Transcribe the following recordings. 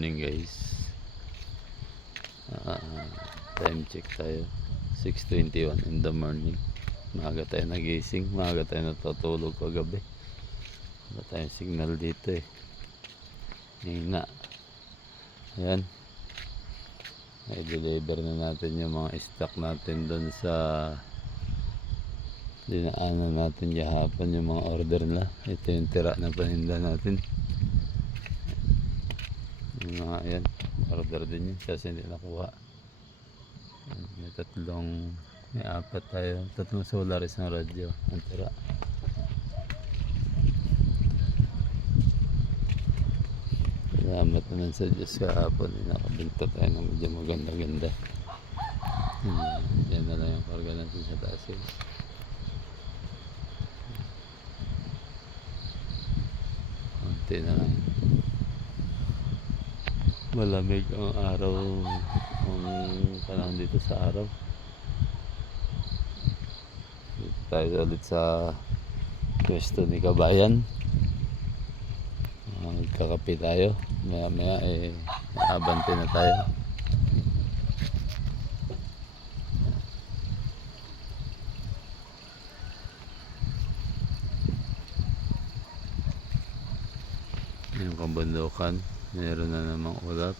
Morning guys. Time check tayo, 6:21 in the morning. Maaga tayo nagising, maaga tayo natutulog kagabi. Wala tayong signal dito eh. Hina. Ayan, i-deliver na natin yung mga stock natin doon sa dinaanan natin kahapon, yung mga order na. Ito yung tira na paninda natin. Yung mga ayan, order din yun kasi hindi nakuha. May apat tayo, tatlong solar, isang radyo ang tira. Salamat naman sa Diyos kahapon, nakabenta tayo ng medyo maganda-ganda. Yan na lang yung karga natin sa taas eh. Konti na lang. Malamig ang araw, ang panahon dito sa araw. Dito tayo ulit sa pwesto ni Kabayan. Magkakape tayo, maya maya naabante na tayo. Yung kabundukan, meron na namang ulap.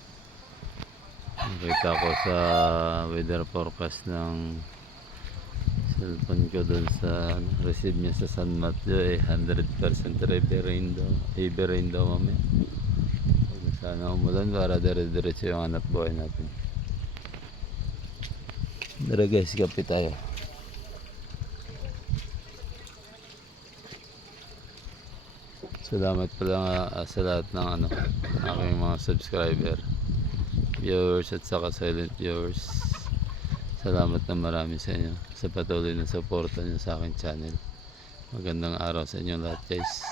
Nakita ko sa weather forecast ng cellphone ko doon sa receive niya sa San Mateo 100% heavy rain daw mamaya. Sana umulan para dire-diretso yung hanap buhay natin. Tara guys, kape tayo. Salamat pala sa lahat ng aking mga subscriber, viewers at saka silent viewers. Salamat na marami sa inyo sa patuloy na suporta nyo sa aking channel. Magandang araw sa inyong lahat guys.